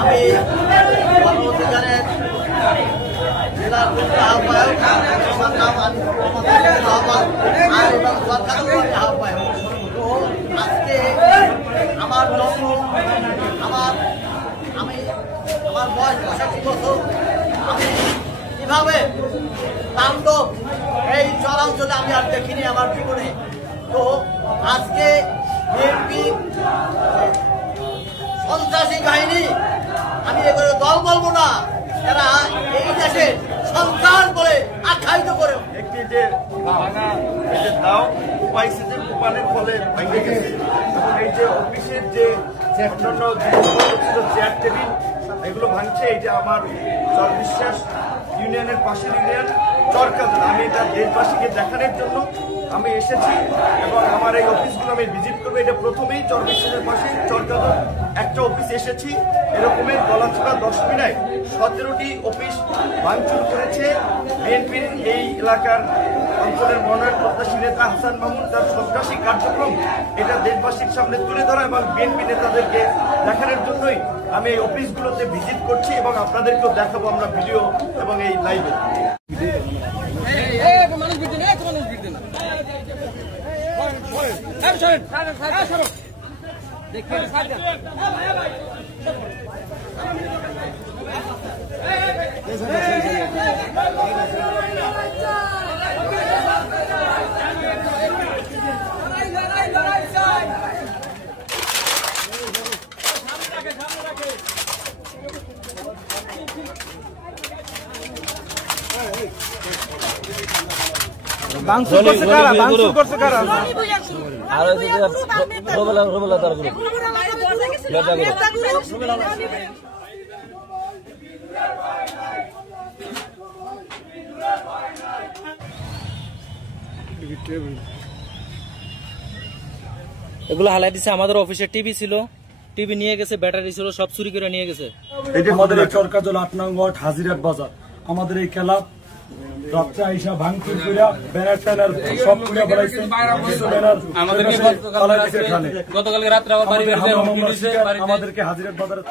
আমি গণঅধিকারের জেলার আহ্বায়ক, আমার নাম আর এবং সরকারের আহ্বায়ক। তো আজকে আমার জন্ম, আমার বয়স 65 বছর। আমি কিভাবে তাণ্ডব এই চরাঞ্চলে আমি আর দেখিনি আমার জীবনে। তো আজকে বিএনপি সন্ত্রাসী বাহিনী, আমি এবারে দল বলবো না, এরা এই দেশে সন্ত্রাস বলে আখ্যায়িত করে একটি যে ভাঙা এই যে দাও পাইছে যে কোপানের ফলে ভেঙে গেছে, এই যে অফিসের যে অন্যান্য ছিল চেয়ার টেবিল এগুলো ভাঙছে। এই যে আমার বিশ্বাস ইউনিয়নের পাশের ইউনিয়ন চরকাজল, আমি এটা দেশবাসীকে দেখানোর জন্য আমি এসেছি এবং আমার এই অফিসগুলো আমি ভিজিট করবো। এটা প্রথমেই চরবিশ্বাসের পাশে চরকাজল একটা অফিস এসেছি। এরকমের গলাছড়া 10 মিনায় 17টি অফিস ভাঙচুর করেছে বিএনপির এই এলাকার অঞ্চলের মনোনয়ন প্রত্যাশী নেতা হাসান মামুন। তার সন্ত্রাসী কার্যক্রম এটা দেশবাসীর সামনে তুলে ধরা এবং বিএনপি নেতাদেরকে দেখানোর জন্যই আমি এই অফিসগুলোতে ভিজিট করছি এবং আপনাদেরকেও দেখাবো আমরা ভিডিও এবং এই লাইভে। ভাঙচুর করছে কারা? ভাঙচুর করছে কারা? আর রোবেলা তার গ্রুপ এগুলো হালাই দিচ্ছে। আমাদের অফিসে টিভি ছিল, টিভি নিয়ে গেছে, ব্যাটারি ছিল, সব চুরি করে নিয়ে গেছে। এই যে আমাদের চরকাজল 8 নং ওয়ার্ড হাজিরাট বাজার, আমাদের এই ক্লাব রাত্রে আইসা ভাঙচুর কইরা ব্যানার ট্যানার সব পুড়ে ফেলাইছে। গতকালকে রাত্রে আমাদেরকে আমাদেরকে হাজিরাট বাজারে